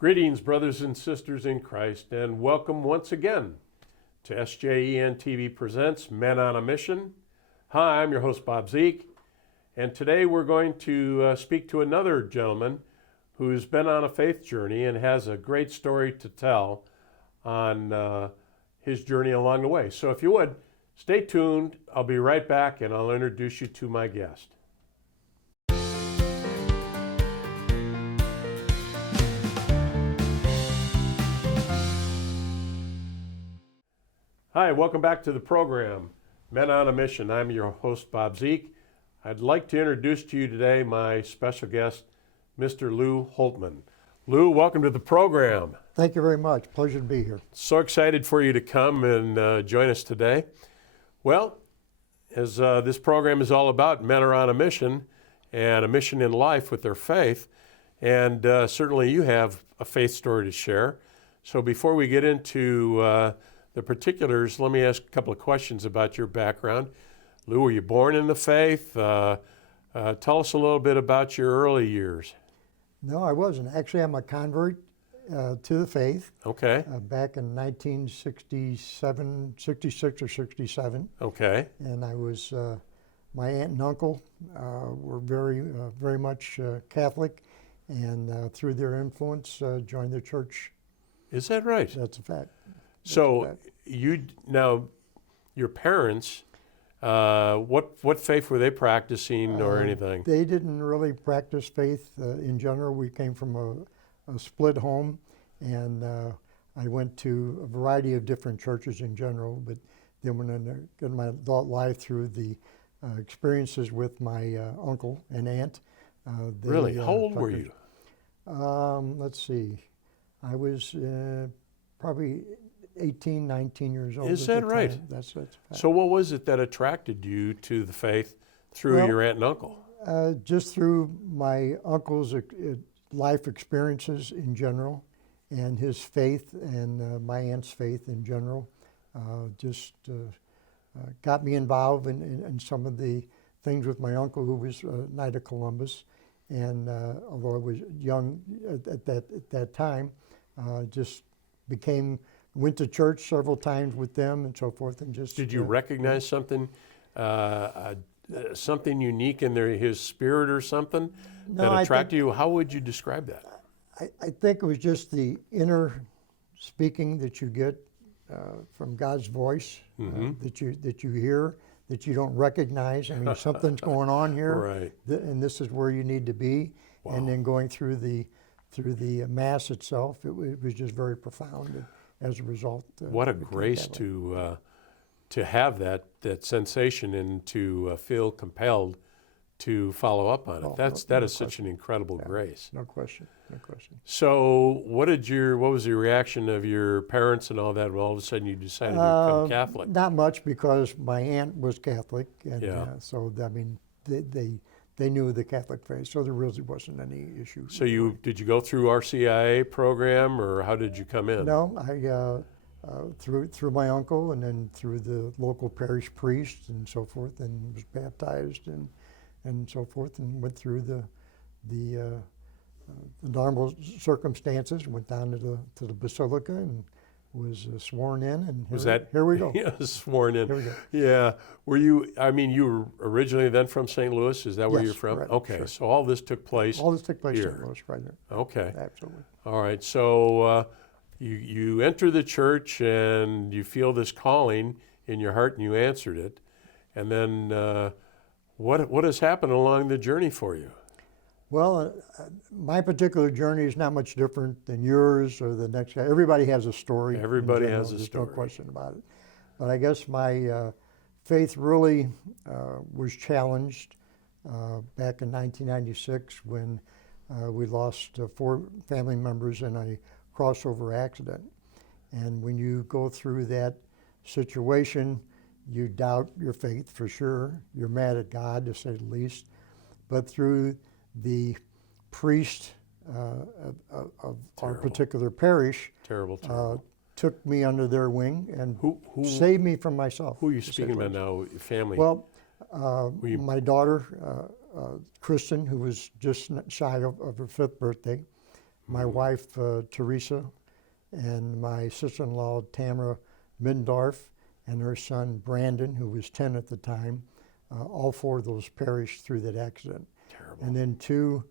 Greetings, brothers and sisters in Christ, and welcome once again to SJEN TV Presents Men on a Mission. Hi, I'm your host, Bob Zeke, and today we're going to speak to another gentleman who's been on a faith journey and has a great story to tell on his journey along the way. So if you would, stay tuned. I'll be right back, and I'll introduce you to my guest. Hi, welcome back to the program, Men on a Mission. I'm your host, Bob Zeke. I'd like to introduce to you today my special guest, Mr. Lou Holtmann. Lou, welcome to the program. Thank you very much. Pleasure to be here. So excited for you to come and join us today. Well, as this program is all about, men are on a mission and a mission in life with their faith. And certainly you have a faith story to share. So before we get into the particulars, let me ask a couple of questions about your background. Lou, were you born in the faith? Tell us a little bit about your early years. No, I wasn't. Actually, I'm a convert to the faith. Okay. Back in 1967, 66 or 67. Okay. And I was, my aunt and uncle were very much Catholic, and through their influence, joined the church. Is that right? That's a fact. So your parents, what faith were they practicing or anything? They didn't really practice faith in general. We came from a split home, and I went to a variety of different churches in general, but then when I got my adult life through the experiences with my uncle and aunt. Really? How old were you? Let's see. I was probably 18, 19 years old. Is that right? That's So what was it that attracted you to the faith through your aunt and uncle? Just through my uncle's life experiences in general, and his faith, and my aunt's faith in general, just got me involved in some of the things with my uncle, who was Knight of Columbus. And although I was young at that time, just went to church several times with them and so forth, and just. Did you recognize something, something unique in his spirit or something that attracted you? How would you describe that? I think it was just the inner speaking that you get from God's voice, that you hear, that you don't recognize. I mean, something's going on here, right? And this is where you need to be. Wow. And then going through the Mass itself, it was just very profound. And as a result, what a grace to have that sensation and to feel compelled to follow up on it. That is such an incredible grace. No question. So, what was the reaction of your parents and all that when all of a sudden you decided to become Catholic? Not much, because my aunt was Catholic, and so I mean they knew the Catholic faith, so there really wasn't any issue. So did you go through RCIA program, or how did you come in? No, I through my uncle, and then through the local parish priest and so forth, and was baptized and so forth, and went through the normal circumstances. Went down to the basilica and was sworn in, and here we go. Yeah, sworn in. Here we go. Yeah. You were originally then from St. Louis? Is that where you're from? Right, okay, sure. So all this took place in St. here. Louis, right there. Okay. Absolutely. All right, so you enter the church and you feel this calling in your heart and you answered it. And then what has happened along the journey for you? Well, my particular journey is not much different than yours or the next guy. Everybody has a story. Everybody has a There's story. no question about it. But I guess my faith really was challenged back in 1996 when we lost 4 family members in a crossover accident. And when you go through that situation, you doubt your faith for sure. You're mad at God, to say the least. But through the priest of our particular parish took me under their wing and who saved me from myself. Who are you speaking about now, your family? Well, my daughter, Kristen, who was just shy of her 5th birthday, my wife, Teresa, and my sister-in-law, Tamara Mindorf, and her son, Brandon, who was 10 at the time. All four of those perished through that accident. Terrible. And then two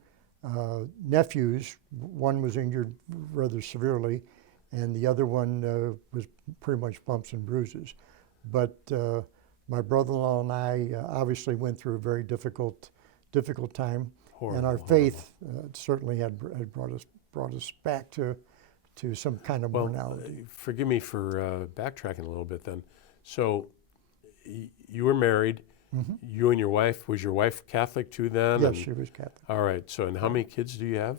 nephews, one was injured rather severely, and the other one was pretty much bumps and bruises. But my brother-in-law and I obviously went through a very difficult time, Horrible, and our horrible. faith certainly had brought us back to some kind of Well, normality. forgive me for backtracking a little bit then. So you were married. Mm-hmm. You and your wife, was your wife Catholic too then? Yes, And- she was Catholic. All right. So, and how many kids do you have?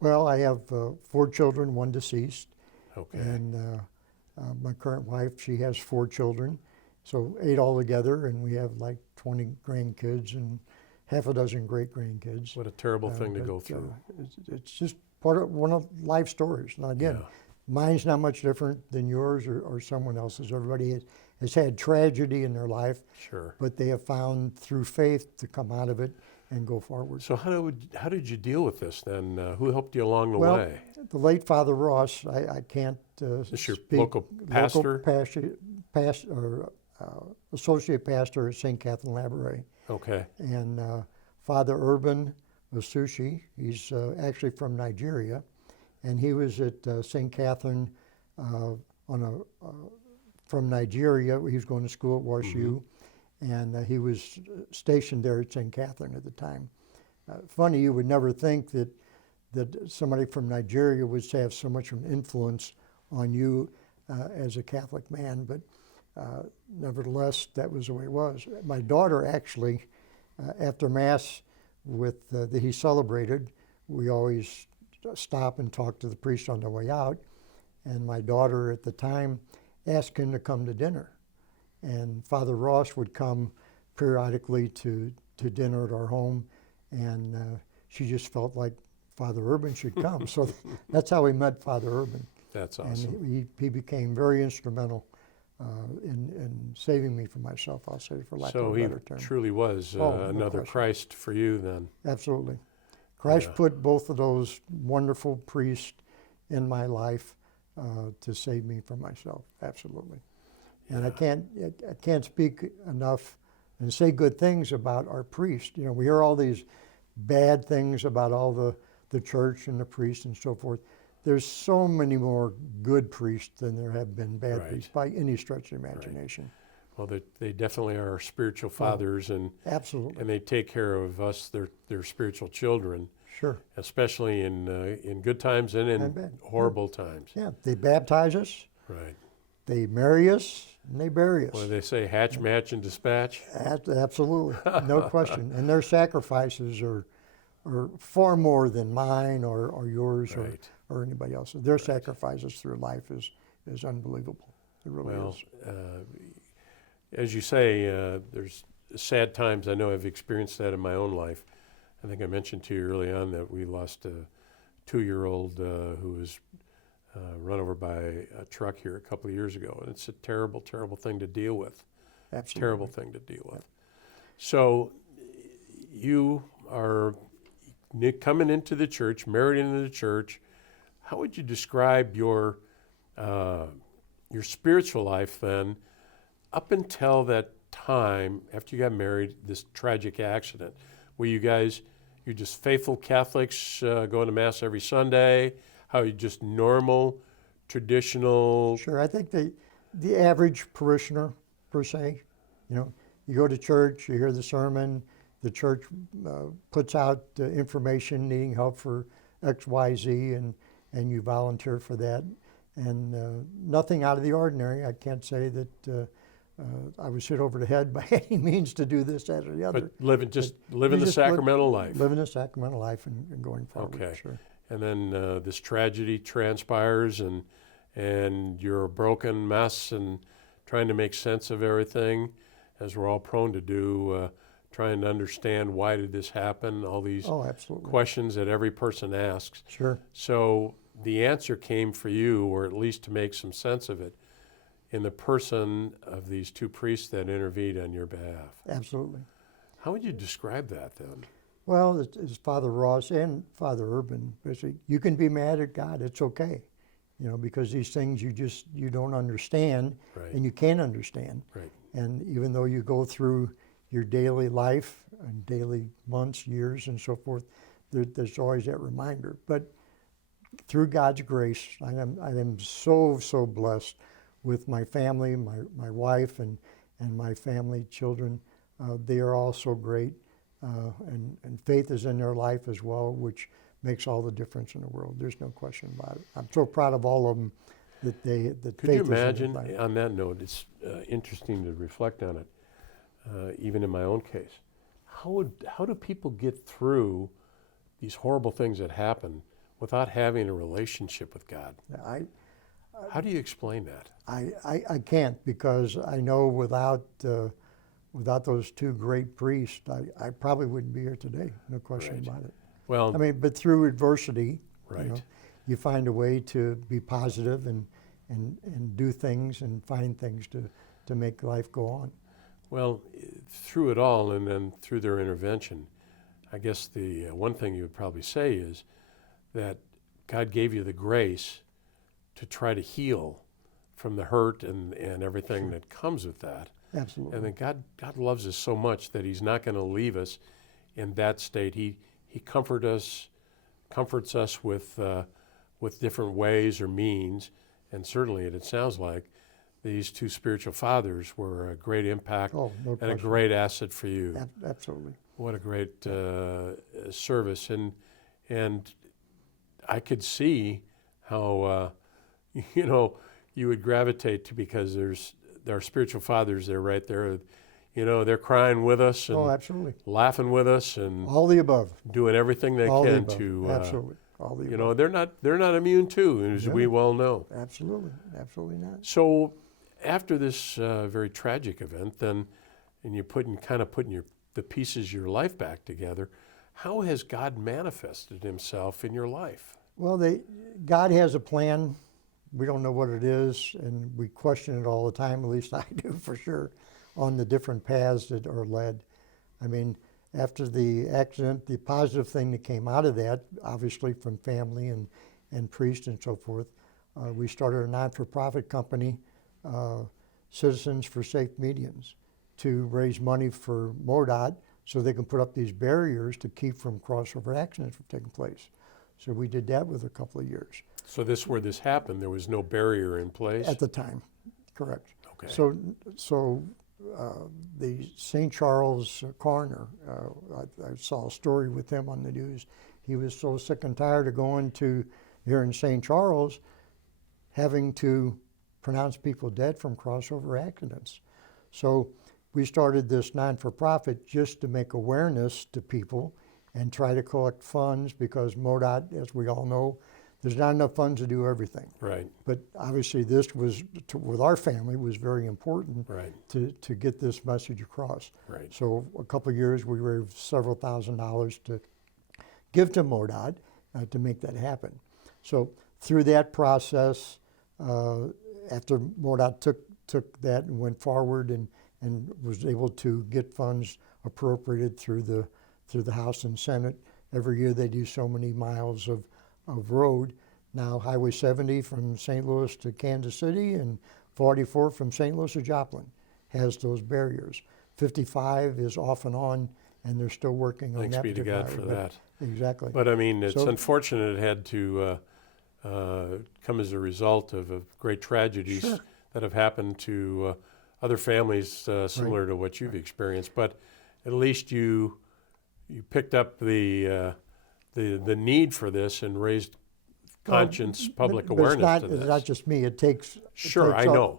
Well, I have 4 children, 1 deceased, Okay. and my current wife, she has 4 children, so 8 altogether, and we have like 20 grandkids and half a dozen great-grandkids. What a terrible thing to But, go through. it's just part of one of life stories. Now again, Yeah. mine's not much different than yours or someone else's. Everybody has had tragedy in their life, Sure. but they have found through faith to come out of it and go forward. So how did you deal with this then? Who helped you along the Well, way? the late Father Ross, I can't Is your speak. local pastor? Associate pastor at St. Catherine Labouré. Okay. And Father Urban Osushi, he's actually from Nigeria, and he was at St. Catherine from Nigeria. He was going to school at WashU, and he was stationed there at St. Catherine at the time. Funny, you would never think that somebody from Nigeria would have so much of an influence on you as a Catholic man, but nevertheless, that was the way it was. My daughter actually, after Mass that he celebrated, we always stop and talk to the priest on the way out, and my daughter at the time asked him to come to dinner. And Father Ross would come periodically to dinner at our home, and she just felt like Father Urban should come. So that's how we met Father Urban. That's awesome. And he became very instrumental in saving me from myself, I'll say, for lack of So a he better term. truly was Oh, no another question. Christ for you then. Absolutely. Christ Yeah. put both of those wonderful priests in my life to save me from myself. Absolutely. And I can't speak enough and say good things about our priests. You know, we hear all these bad things about all the church and the priests and so forth. There's so many more good priests than there have been bad Right. priests by any stretch of the imagination. Well, they definitely are our spiritual fathers, and Absolutely. they take care of us, their spiritual children, Sure. especially in good times and in And bad. horrible times. Yeah, they baptize us, Right. they marry us, and they bury us. What do they say? Hatch, match, and dispatch. Absolutely, no question. And their sacrifices are far more than mine or yours Right. or anybody else's. Their sacrifices through life is unbelievable. It really Well, is. as you say, there's sad times. I know I've experienced that in my own life. I think I mentioned to you early on that we lost a 2-year-old who was run over by a truck here a couple of years ago. And it's a terrible, terrible thing to deal with. Absolutely. Terrible thing to deal with. So you are coming into the church, married into the church. How would you describe your spiritual life then, up until that time after you got married, this tragic accident? Were you're just faithful Catholics going to Mass every Sunday? How you just normal, traditional? Sure, I think the average parishioner, per se, you know, you go to church, you hear the sermon, the church puts out information needing help for X, Y, Z, and you volunteer for that. And nothing out of the ordinary. I can't say that I was hit over the head by any means to do this, that, or the other. But living you the just sacramental life. Living a sacramental life and going forward. Okay. Sure. And then this tragedy transpires, and you're a broken mess and trying to make sense of everything, as we're all prone to do, trying to understand why did this happen, all these Oh, absolutely. questions that every person asks. Sure. So the answer came for you, or at least to make some sense of it, in the person of these 2 priests that intervened on your behalf. Absolutely. How would you describe that then? Well, it's Father Ross and Father Urban. Basically, you can be mad at God. It's okay, because these things you don't understand, Right. and you can't understand. Right. And even though you go through your daily life and daily months, years, and so forth, there's always that reminder. But through God's grace, I am so blessed with my family, my wife, and my family, children. They are all so great. And faith is in their life as well, which makes all the difference in the world. There's no question about it. I'm so proud of all of them that Could faith you is in their imagine, life. on that note, it's interesting to reflect on it, even in my own case. How do people get through these horrible things that happen without having a relationship with God? How do you explain that? I can't, because I know without those two great priests, I probably wouldn't be here today. No question Right. about it. Well, I mean, but through adversity, right. you find a way to be positive and do things and find things to make life go on. Well, through it all and then through their intervention, I guess the one thing you would probably say is that God gave you the grace to try to heal from the hurt and everything that comes with that. Absolutely. And then God loves us so much that He's not going to leave us in that state. He comforts us with different ways or means, and certainly it sounds like these two spiritual fathers were a great impact Oh, no and a question. great asset for you. Absolutely. What a great service, and I could see how you would gravitate to, because there are spiritual fathers there, right there. They're crying with us and Oh, absolutely. laughing with us and All the above. doing everything they All the can above. to. Absolutely. All the above. They're not immune too, as No. we well know. Absolutely. Absolutely not. So after this very tragic event, then, and you're putting the pieces of your life back together, how has God manifested Himself in your life? Well, God has a plan. We don't know what it is, and we question it all the time, at least I do for sure, on the different paths that are led. I mean, after the accident, the positive thing that came out of that, obviously from family and priest and so forth, we started a non-for-profit company, Citizens for Safe Medians, to raise money for MoDOT so they can put up these barriers to keep from crossover accidents from taking place. So we did that with a couple of years. So where this happened, there was no barrier in place? At the time, correct. Okay. So the St. Charles coroner, I saw a story with him on the news. He was so sick and tired of going to, here in St. Charles, having to pronounce people dead from crossover accidents. So we started this non-for-profit just to make awareness to people and try to collect funds, because MoDOT, as we all know, there's not enough funds to do everything. Right. But obviously this was, with our family, was very important Right. to get this message across. Right. So a couple of years we raised several $1,000s to give to MoDOT to make that happen. So through that process, after MoDOT took that and went forward and was able to get funds appropriated through the House and Senate, every year they do so many miles of road. Now Highway 70 from St. Louis to Kansas City and 44 from St. Louis to Joplin has those barriers. 55 is off and on, and they're still working on Thanks that be to particular God for area. that. Exactly. But I mean, it's So- unfortunate it had to come as a result of great tragedies Sure. that have happened to other families similar to what you've experienced. But at least you picked up the need for this and raised conscious public But awareness to it's this. not just me. It takes Sure, I know.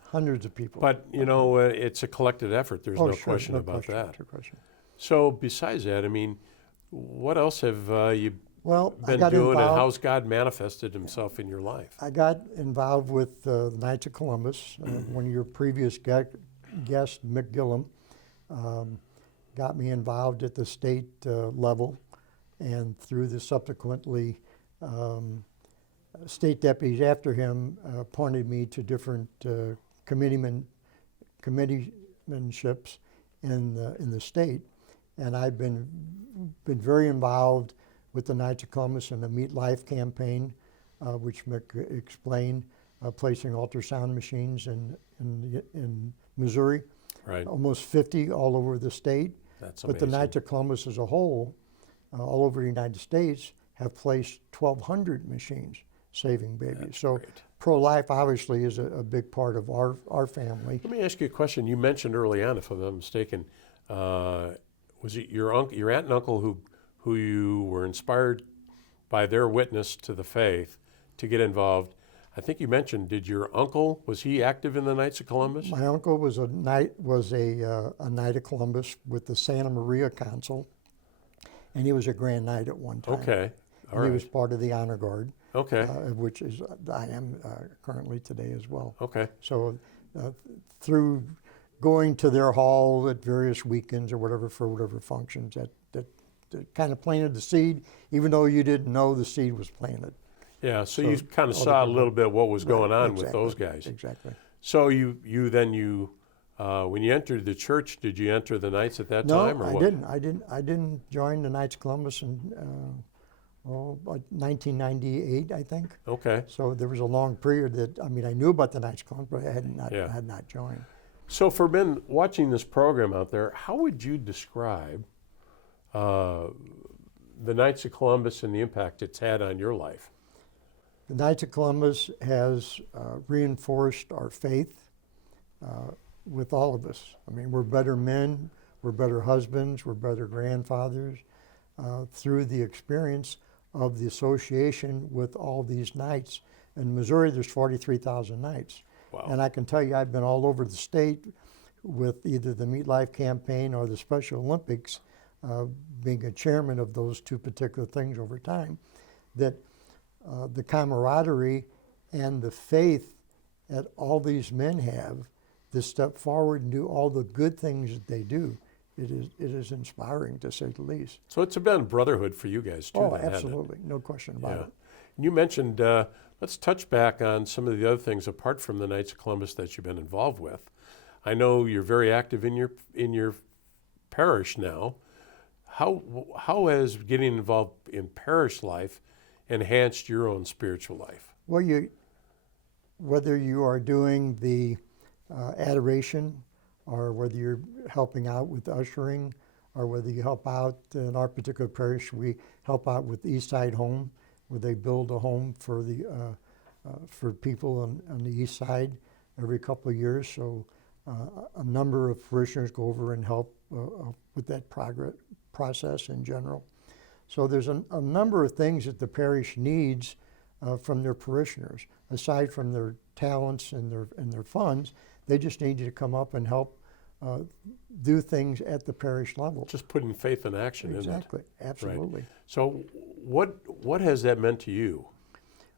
hundreds of people. But it's a collective effort. There's no sure, question about that. No question. So besides that, I mean, what else have you Well, I been got doing, and involved. how's God manifested Himself in your life? I got involved with the Knights of Columbus. One of your previous guests, Mick Gillum, got me involved at the state level, and through the subsequently state deputies after him appointed me to different committeemanships in the state, and I've been very involved with the Knights of Columbus and the Meet Life campaign, which Mick explained, placing ultrasound machines in Missouri. Right. Almost 50 all over the state. That's but amazing. the Knights of Columbus as a whole, all over the United States, have placed 1,200 machines saving babies. That's so great. pro-life obviously is a big part of our family. Let me ask you a question. You mentioned early on, if I'm not mistaken, was it your aunt and uncle who you were inspired by their witness to the faith to get involved? I think you mentioned, did your uncle, was he active in the Knights of Columbus? My uncle was a Knight of Columbus with the Santa Maria Council, and he was a Grand Knight at one time. Okay, all and right. he was part of the Honor Guard, Okay, which is I am currently today as well. okay. So through going to their hall at various weekends or whatever for whatever functions, that kind of planted the seed, even though you didn't know the seed was planted. Yeah, so So you kind of all saw a the- little bit what was going on with Exactly, those guys. Exactly. So you when you entered the church, did you enter the Knights at that No, time, or I what? didn't. I didn't join the Knights of Columbus in about 1998, I think. Okay. So there was a long period that I knew about the Knights of Columbus, but I Yeah. had not joined. So for men watching this program out there, how would you describe the Knights of Columbus and the impact it's had on your life? The Knights of Columbus has reinforced our faith with all of us. We're better men, we're better husbands, we're better grandfathers through the experience of the association with all these Knights. In Missouri, there's 43,000 Knights. Wow. And I can tell you, I've been all over the state with either the Meet Life campaign or the Special Olympics, being a chairman of those two particular things over time, that the camaraderie and the faith that all these men have to step forward and do all the good things that they do, it is inspiring, to say the least. So it's been brotherhood for you guys too. Oh, then, hasn't it? absolutely, no question about Yeah. it. And you mentioned, let's touch back on some of the other things apart from the Knights of Columbus that you've been involved with. I know you're very active in your parish now. How has getting involved in parish life enhanced your own spiritual life? Well, whether you are doing the adoration, or whether you're helping out with ushering, or whether you help out in our particular parish, we help out with East Side Home, where they build a home for for people on the East Side every couple of years. So a number of parishioners go over and help with that process in general. So there's a number of things that the parish needs from their parishioners. Aside from their talents and their funds, they just need you to come up and help do things at the parish level. Just putting faith in action, isn't it? Exactly, absolutely. So what has that meant to you?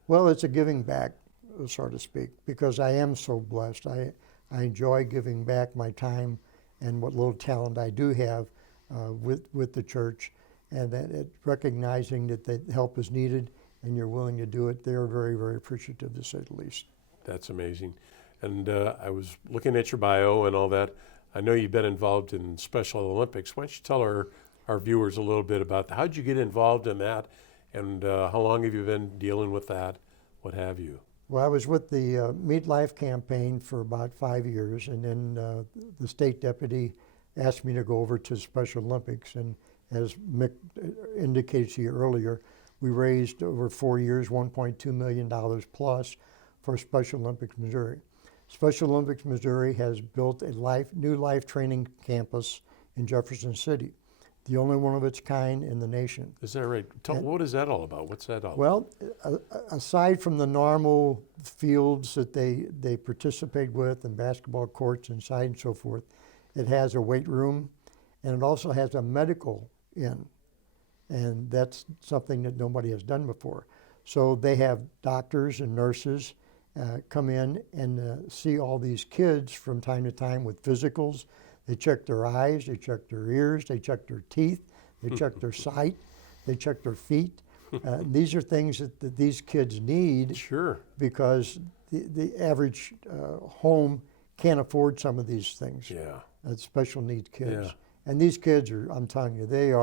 Well, it's a giving back, so to speak, because I am so blessed. I enjoy giving back my time and what little talent I do have with the church, and that recognizing that the help is needed and you're willing to do it. They're very, very appreciative, to say the least. That's amazing. And I was looking at your bio and all that. I know you've been involved in Special Olympics. Why don't you tell our viewers a little bit about that? How did you get involved in that, and how long have you been dealing with that, what have you? Well, I was with the Meet Life campaign for about 5 years, and then the state deputy asked me to go over to Special Olympics. And as Mick indicated to you earlier, we raised over 4 years $1.2 million plus for Special Olympics Missouri. Special Olympics Missouri has built a new life training campus in Jefferson City, the only one of its kind in the nation. Is that right? What is that all about? What's that all about? Well, aside from the normal fields that they participate with and basketball courts inside and so forth, it has a weight room, and it also has a medical inn, and that's something that nobody has done before. So they have doctors and nurses come in and see all these kids from time to time with physicals. They check their eyes, they check their ears, they check their teeth, they check their sight, they check their feet. These are things that these kids need. Sure. Because the average home can't afford some of these things. Yeah. Special needs kids. And these kids are, I'm telling you, they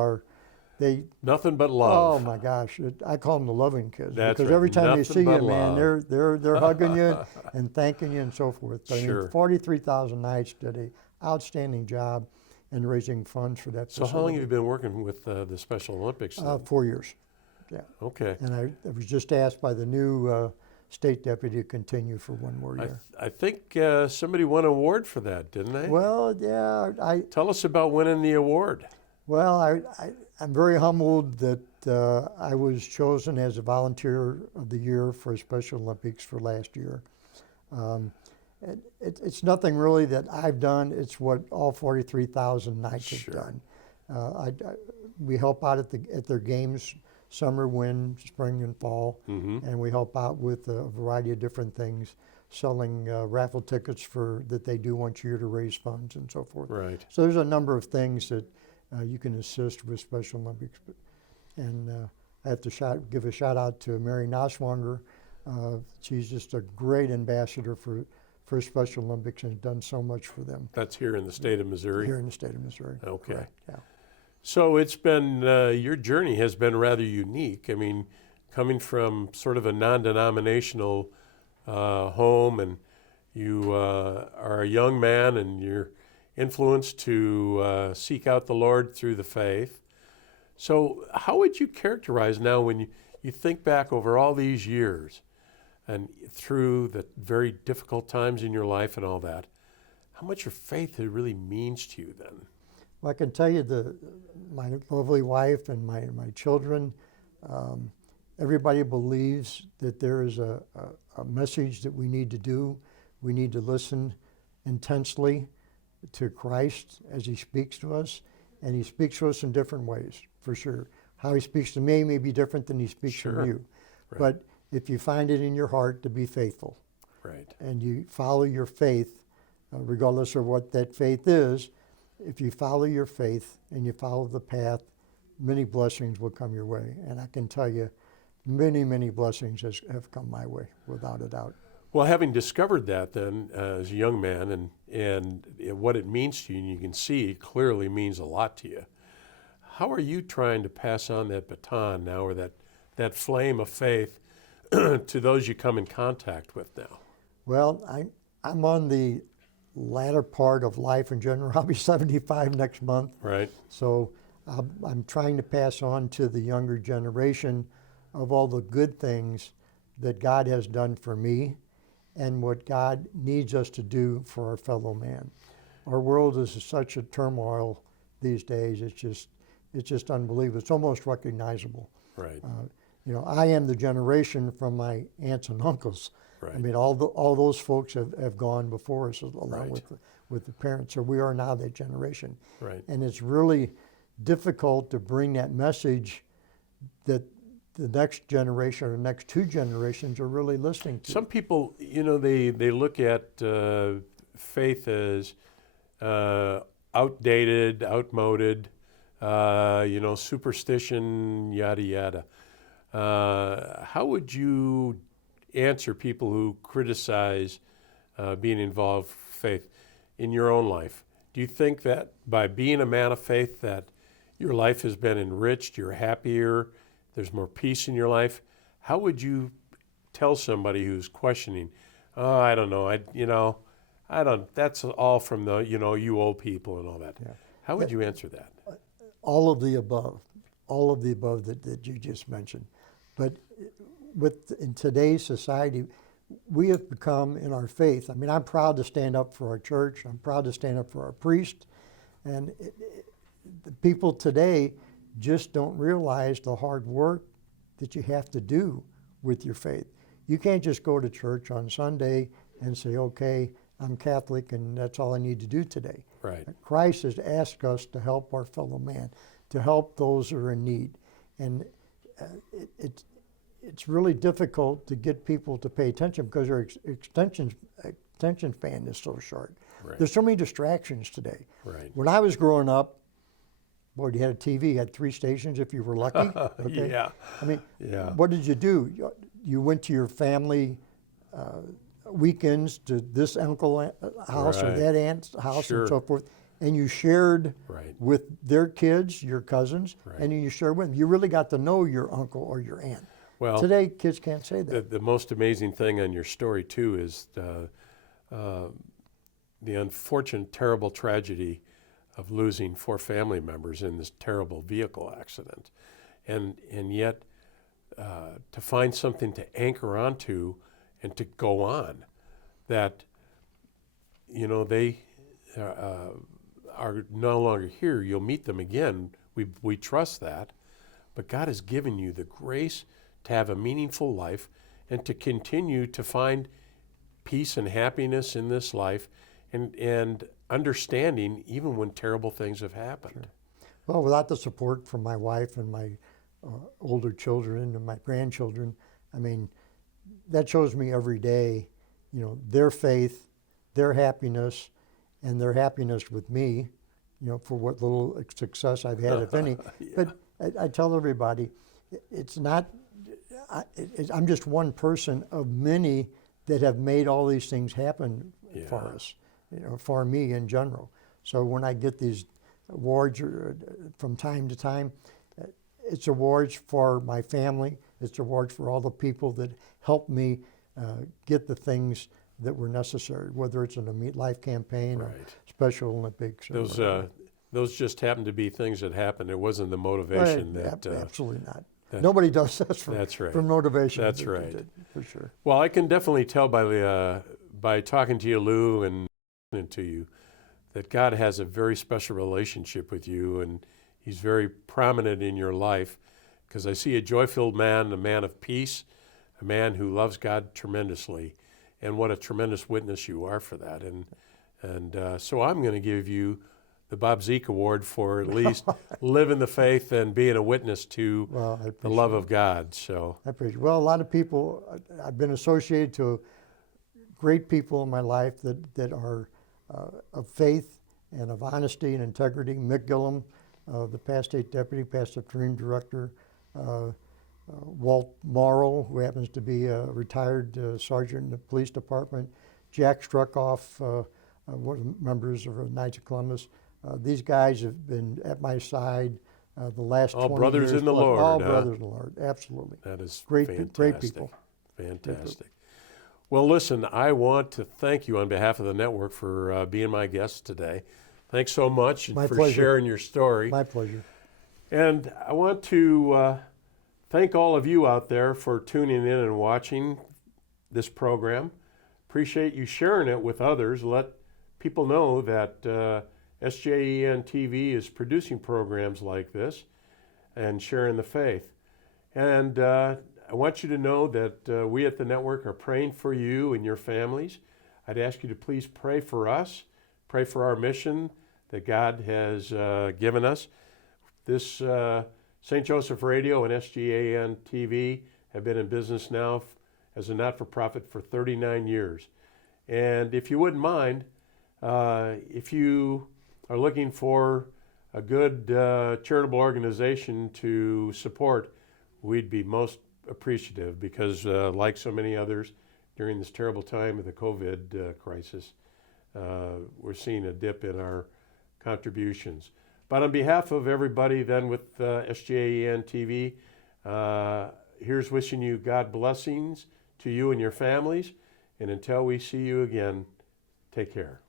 Nothing but oh love. my gosh, I call them the loving kids That's because right. every time they Nothing see but you, man, love. they're hugging you and thanking you and so forth. But I mean, Sure. 43,000 Nights did an outstanding job in raising funds for that So facility. how long have you been working with the Special Olympics then? 4 years. Yeah. Okay. And I was just asked by the new state deputy to continue for one more year. I think somebody won an award for that, didn't they? Well, yeah, Tell us about winning the award. well, I'm very humbled that I was chosen as a volunteer of the year for Special Olympics for last year. Um, it's nothing really that I've done. It's what all 43,000 Knights Sure. have done. We help out at their games, summer, winter, spring, and fall, and we help out with a variety of different things, selling raffle tickets that they do once a year to raise funds and so forth. Right. So there's a number of things that you can assist with Special Olympics. And I have to give a shout out to Mary Noswanger. She's just a great ambassador for Special Olympics and has done so much for them That's here in the state of Missouri. here in the state of Missouri. Okay. Correct, yeah. So it's been, your journey has been rather unique. I mean, coming from sort of a non-denominational home, and you are a young man and you're influenced to seek out the Lord through the faith. So how would you characterize now when you think back over all these years and through the very difficult times in your life and all that, how much your faith really means to you then? Well, I can tell you my lovely wife and my children, everybody believes that there is a message that we need to do. We need to listen intensely to Christ as he speaks to us, and he speaks to us in different ways, for sure. How he speaks to me may be different than he speaks Sure. to you. Right. But if you find it in your heart to be faithful, Right. and you follow your faith, regardless of what that faith is, if you follow your faith and you follow the path, many blessings will come your way. And I can tell you, many, many blessings have come my way, without a doubt. Well, having discovered that then as a young man and what it means to you, and you can see it clearly means a lot to you, how are you trying to pass on that baton now, or that flame of faith to those you come in contact with now? Well, I'm on the latter part of life in general. I'll be 75 next month. Right. So I'm trying to pass on to the younger generation of all the good things that God has done for me and what God needs us to do for our fellow man. Our world is such a turmoil these days. It's just unbelievable. It's almost recognizable. Right. I am the generation from my aunts and uncles. Right. I mean, all those folks have gone before us along Right. with the parents. So we are now that generation. Right. And it's really difficult to bring that message that the next generation or the next two generations are really listening to. Some people, they look at faith as outdated, outmoded, superstition, yada, yada. How would you answer people who criticize being involved with faith in your own life? Do you think that by being a man of faith that your life has been enriched, you're happier, there's more peace in your life? How would you tell somebody who's questioning, oh, I don't know, that's all from the, you old people and all that. Yeah. How would you answer that? All of the above that you just mentioned. But in today's society, we have become, in our faith, I mean, I'm proud to stand up for our church. I'm proud to stand up for our priest. And the people today just don't realize the hard work that you have to do with your faith. You can't just go to church on Sunday and say, okay, I'm Catholic and that's all I need to do today. Right. Christ has asked us to help our fellow man, to help those who are in need. And it's really difficult to get people to pay attention because their attention span is so short. Right. There's so many distractions today. Right. When I was growing up, boy, you had a TV, you had 3 stations if you were lucky. Okay? Yeah. I mean, Yeah. what did you do? You went to your family weekends to this uncle house or Right. that aunt's house Sure. and so forth, and you shared Right. with their kids, your cousins, Right. and you shared with them. You really got to know your uncle or your aunt. Well, Today, kids can't say that. the most amazing thing on your story too is the unfortunate, terrible tragedy of losing 4 family members in this terrible vehicle accident, and yet to find something to anchor onto and to go on, that they are no longer here. You'll meet them again. We trust that, but God has given you the grace to have a meaningful life and to continue to find peace and happiness in this life, and understanding even when terrible things have happened. Sure. Well, without the support from my wife and my older children and my grandchildren, I mean, that shows me every day, their faith, their happiness, and their happiness with me, for what little success I've had, if any. Yeah. But I tell everybody, it's not, I'm just one person of many that have made all these things happen for us, for me in general. So when I get these awards from time to time, it's awards for my family. It's awards for all the people that helped me get the things that were necessary, whether it's in a Meet Life campaign or Special Olympics. Those just happened to be things that happened. It wasn't the motivation that. Absolutely not. Nobody does that That's right. for motivation. That's right. For sure. Well, I can definitely tell by talking to you, Lou, and listening to you, that God has a very special relationship with you, and He's very prominent in your life, because I see a joy-filled man, a man of peace, a man who loves God tremendously, and what a tremendous witness you are for that. And so I'm going to give you the Bob Zeke Award for at least living the faith and being a witness to the love of God. So I appreciate it. Well, a lot of people, I've been associated to great people in my life that are of faith and of honesty and integrity. Mick Gillum, the past state deputy, past Supreme Director, Walt Morrow, who happens to be a retired sergeant in the police department, Jack Struckoff, one of the members of Knights of Columbus. These guys have been at my side the last 20 years. All brothers in the Lord. All brothers in the Lord, absolutely. That is great, fantastic. great people. Fantastic. Well, listen, I want to thank you on behalf of the network for being my guest today. Thanks so much My for pleasure. sharing your story. My pleasure. And I want to thank all of you out there for tuning in and watching this program. Appreciate you sharing it with others. Let people know that SJEN TV is producing programs like this and sharing the faith. And I want you to know that we at the network are praying for you and your families. I'd ask you to please pray for us, pray for our mission that God has given us. This St. Joseph Radio and SGAN TV have been in business now as a not-for-profit for 39 years. And if you wouldn't mind, if you are looking for a good charitable organization to support, we'd be most appreciative, because like so many others during this terrible time of the COVID crisis, we're seeing a dip in our contributions. But on behalf of everybody then with SJEN TV, here's wishing you God blessings to you and your families. And until we see you again, take care.